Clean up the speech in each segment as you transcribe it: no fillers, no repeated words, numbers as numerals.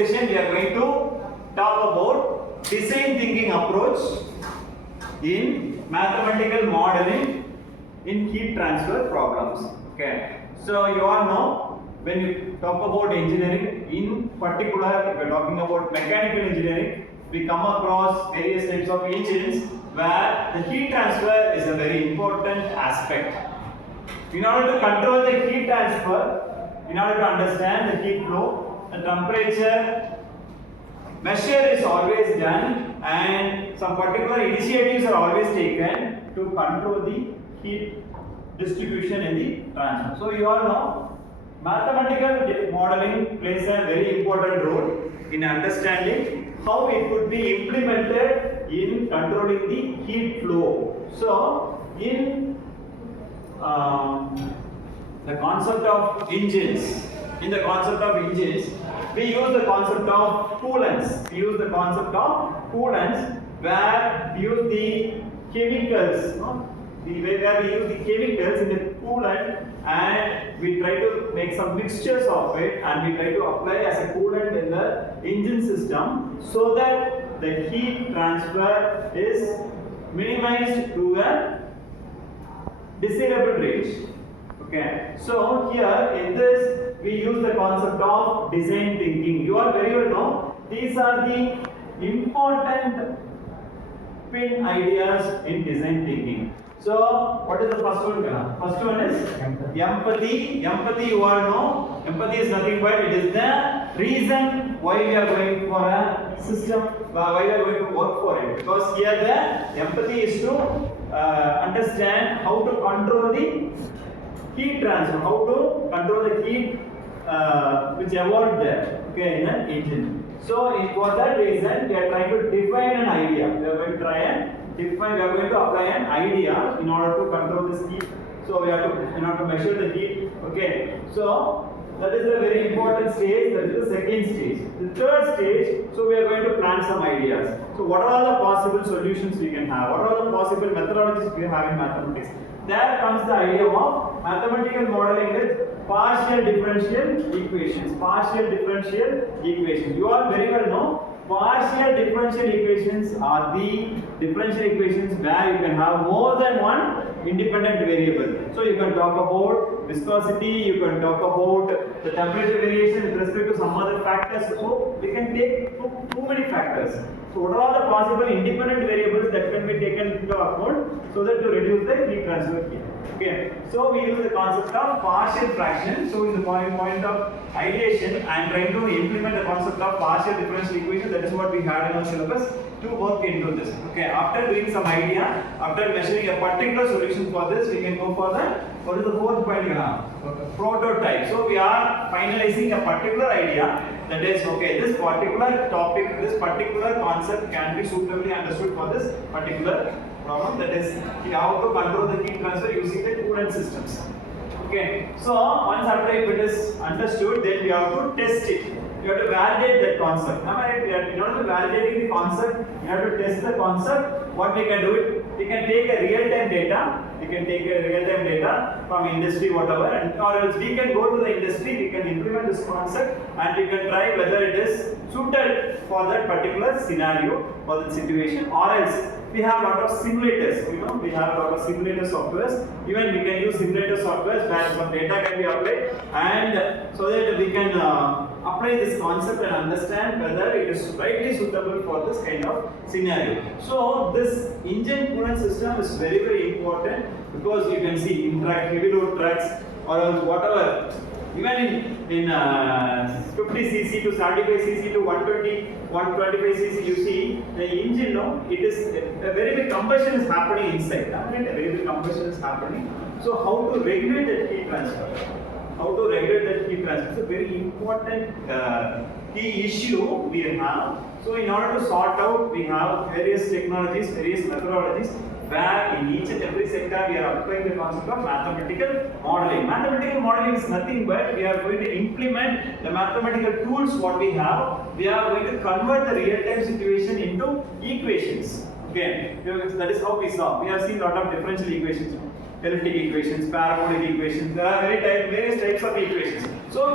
discussion we are going to talk about design thinking approach in mathematical modeling in heat transfer problems. Okay, so you all know when you talk about engineering, in particular if you are talking about mechanical engineering, we come across various types of engines where the heat transfer is a very important aspect. In order to control the heat transfer, in order to understand the heat flow, the temperature measure is always done and some particular initiatives are always taken to control the heat distribution in the transfer. So you all know mathematical modeling plays a very important role in understanding how it could be implemented in controlling the heat flow. So in the concept of engines, we use the concept of coolants. We use the concept of coolants where we use the chemicals, where we use the chemicals in the coolant and we try to make some mixtures of it and we try to apply as a coolant in the engine system so that the heat transfer is minimized to a desirable range. Okay, so here in this we use the concept of design thinking. You all very well know these are the important pin ideas in design thinking. So what is the first one? First one is empathy. Empathy, you all know, empathy is nothing but it is the reason why we are going for a system, why we are going to work for it. Because here the empathy is to understand how to control the heat transfer, how to control the heat which evolved there, okay, in an engine. So for that reason we are trying to define an idea. We are going to try and define, we are going to apply an idea in order to control this heat. So we have to, in order to measure the heat. Okay, so that is a very important stage. That is the second stage. The third stage, so we are going to plan some ideas. So what are all the possible solutions we can have? What are all the possible methodologies we have in mathematics? There comes the idea of mathematical modeling with partial differential equations. Partial differential equations. You all very well know partial differential equations are the differential equations where you can have more than one independent variable. So you can talk about viscosity, you can talk about the temperature variation with respect to some other factors. So we can take too many factors. So what are all the possible independent variables that can be taken into account so that to reduce the heat transfer here. Okay, so we use the concept of partial fraction. So in the point of ideation, I am trying to implement the concept of partial differential equation. That is what we had in our syllabus to work into this. Okay, after doing some idea, after measuring a particular solution for this, we can go for the, what is the fourth point here? Prototype. So we are finalizing a particular idea, that is, okay, this particular topic, this particular concept can be suitably understood for this particular problem, that is how to control the heat transfer using the coolant systems. Okay, so once after if it is understood, then we have to test it. You have to validate that concept. In order to validate the concept, you have to test the concept. What we can do it, we can take a real-time data. We can take a real-time data from industry, whatever, and or else we can go to the industry. We can implement this concept, and we can try whether it is suited for that particular scenario, for that situation, or else we have a lot of simulators. We have a lot of simulator softwares. Even we can use simulator softwares where some data can be applied, and so that we can apply this concept and understand whether it is rightly suitable for this kind of scenario. So this engine coolant system is very, very important because you can see in track, heavy load tracks or whatever. Even in 50cc to 75cc to 125cc, you see the engine, it is a very big combustion is happening inside. A very big combustion is happening. So how to regulate that heat transfer? How to regulate that heat transfer is a very important key issue we have. So in order to sort out, we have various technologies, various methodologies, where in each and every sector we are applying the concept of mathematical modeling. Mathematical modeling is nothing but we are going to implement the mathematical tools what we have. We are going to convert the real-time situation into equations. Okay, that is how we saw. We have seen a lot of differential equations. elliptic equations, parabolic equations. There are various types of equations. So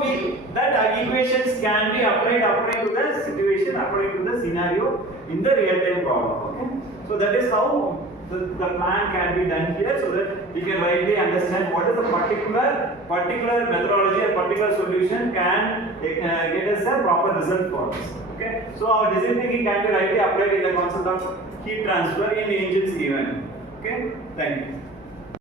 that equations can be applied according to the situation, according to the scenario in the real-time problem. Okay? So that is how the plan can be done here, so that we can rightly understand what is the particular methodology or particular solution can get us a proper result for us. Okay? So our design thinking can be rightly applied in the concept of heat transfer in engines even. Okay? Thank you.